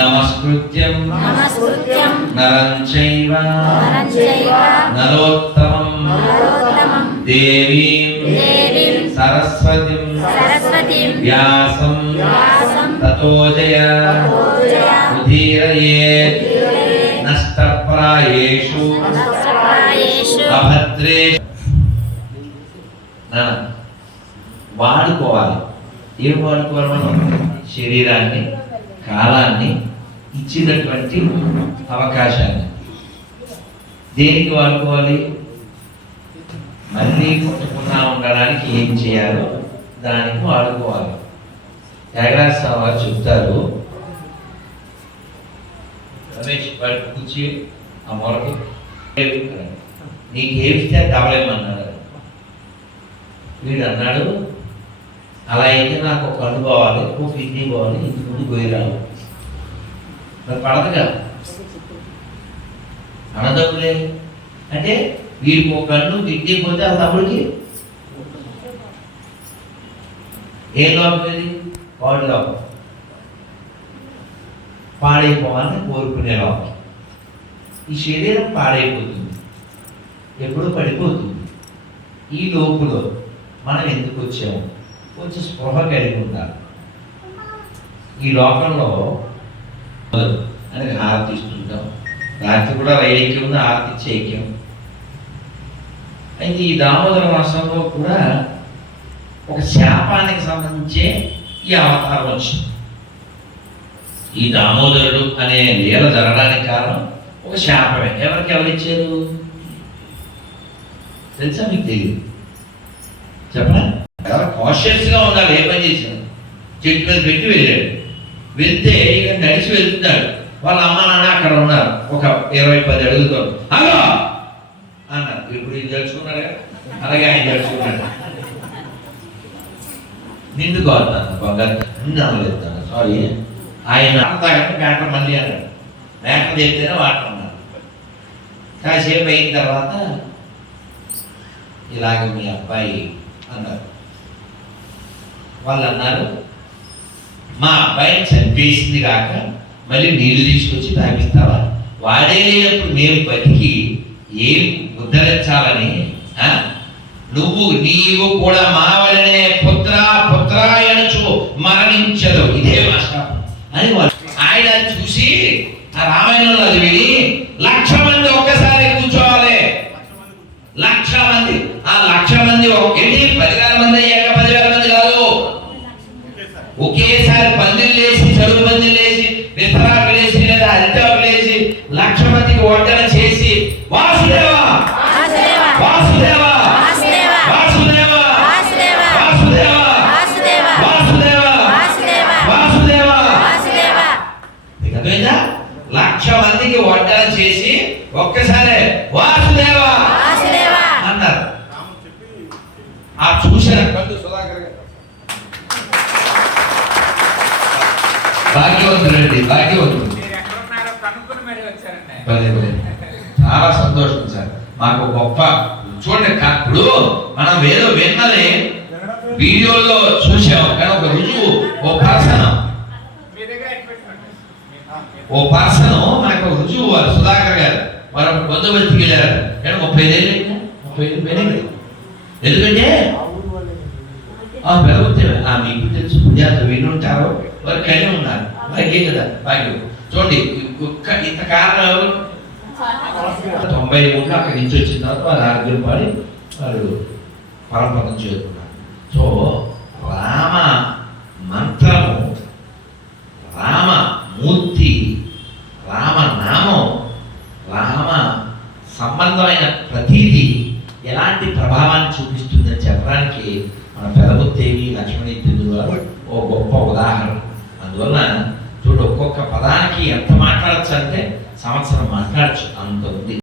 నమస్కృత్యం నరం చైవ నరోత్తమం దేవీం సరస్వతిం వ్యాసం తతో జయ ఉదీరయేత్ నష్టప్రాయేషు అభద్రేషు. వాడుకోవాలి. ఏం వాడుకోవాలి? మనం శరీరాన్ని, కాలాన్ని, ఇచ్చినటువంటి అవకాశాన్ని దేనికి వాడుకోవాలి? మళ్ళీ పుట్టకుండా ఉండడానికి ఏం చేయాలో దానికి వాడుకోవాలి. త్యాగరాజ స్వామి వారు చెప్తారు, రమేష్ వాడి కూర్చి ఆ మొరకు నీకు ఏమిస్తే తవలేమన్నాడు. వీడు అన్నాడు, అలా అయితే నాకు ఒక కన్ను పోవాలి, ఒక కిడ్నీ పోవాలి, ఇంటి ముందు పోయిరావు. మరి పడదుగా అనదప్పులే అంటే వీడికి ఒక కన్ను కిడ్నీ పోతే ఆ తమ్ముడికి ఏ లోపం ఇది? వాడి లోపం. పాడైపోవాలని కోరుకునే లోపం. ఈ శరీరం పాడైపోతుంది, ఎప్పుడు పడిపోతుంది. ఈ లోపులో మనం ఎందుకు వచ్చాము? కొంచెం స్పృహ కలిగి ఉండాలి. ఈ లోకంలో అని హారతి ఇస్తుంటాం. రాత్రి కూడా రైలుకి ఉంది, హారతి ఇచ్చే ఐక్యం. అయితే ఈ దామోదర మాసంలో కూడా ఒక శాపానికి సంబంధించే ఈ అవతారం వచ్చింది. ఈ దామోదరుడు అనే లీల జరగడానికి కారణం ఒక శాపమే. ఎవరిచ్చారు తెలుసా? మీకు తెలియదు. చెప్పనా? ఎవరు కాన్షియస్గా ఉండాలి. ఏ పని చేసినా చెట్టు మీద పెట్టి వెళ్ళాడు. వెళ్తే ఇక నడిచి వెళ్తున్నాడు. వాళ్ళ అమ్మ నాన్న అక్కడ ఉన్నారు, ఒక 20-10 అడుగుతో. అలా అన్నారు. ఇప్పుడు ఇది తెలుసుకున్నాడు కదా, అలాగే ఆయన తెలుసుకున్నాడు. నిండు కోరుతాను బంగారు నిన్ను అనలేస్తాను. సారీ, ఆయన అంతాగంటే మేటర్ మళ్ళీ అన్నాడు. మేటర్ చెప్తేనే వాడుకున్నాడు. కాసేపు అయిన తర్వాత ఇలాగ మీ అబ్బాయి అన్నారు. వాళ్ళు అన్నారు, మా అబ్బాయిని చంపేసింది కాక మళ్ళీ నీళ్లు తీసుకొచ్చి తాగిస్తావా? వాడే లేనప్పుడు మేము బతికి ఏం ఉద్ధరించాలని నీవు కూడా మా వలనే పుత్రాయనుచు మరణించదు, ఇదే మా శాపం అని వాళ్ళు. ఆయన చూసి ఆ రామాయణంలో అది విని 1,00,000 మంది ఒక్కసారి కూర్చోవాలి. 1,00,000 మంది. ఆ 1,00,000 మంది ఏంటి? 10,000 మంది అయ్యాక 10,000 మంది కాదు, ఒకేసారి పందిళ్ళు వేసి, చెరువు పందిళ్ళు వేసి, విస్తరాకులు వేసి, లేదా అరిటాకులు వేసి 1,00,000 మందికి వడ్డన చేసి వాసుదేవ వాసుదేవ వాసుదేవ వాసుదేవ వాసుదేవ వాసుదేవ. మీకు అర్థమైందా? 1,00,000 మందికి వడ్డన చేసి ఒక్కసారి వాసుదేవ అన్నారు. ఆ చూసిన కళ్ళు సుధాకర్ గారు భాగ్యవంతుడండి, భాగ్యవంతుడు. చాలా సంతోషం సార్. మాకు గొప్ప చూడండి. ఇప్పుడు మనం ఏదో విన్నది వీడియోలో చూసాం, కానీ ఒక రుజువు, ఓ పర్సన్ మనకు రుజువు. వారు సుధాకర్ గారు వారు బందోబస్తుకి వెళ్ళారు. కానీ 35 ఏళ్ళు 35 పెరిగింది. ఎందుకంటే పెరుగుతే మీకు తెలుసు, పుణ్యాలు వినుంటారు, వారు కలిగి ఉన్నారు. భాగ్యం కదా, భాగ్యం. చూడండి, ఇంత కారణం 93 అక్కడి నుంచి వచ్చిన తర్వాత వారు ఆరోగ్యం పడి వారు పరమపదం చేరుకున్నారు. సో రామ మంత్రము, రామమూర్తి, రామనామం, రామ సంబంధమైన ప్రతీది ఎలాంటి ప్రభావాన్ని చూపిస్తుందని చెప్పడానికి మన పెదముత్తేవి లక్ష్మణీదేవి వారు ఓ గొప్ప ఉదాహరణ. అందువల్ల చూడు, ఒక్కొక్క పదానికి ఎంత మాట్లాడచ్చు అంటే సంవత్సరం మాట్లాడచ్చు, అంత ఉంది.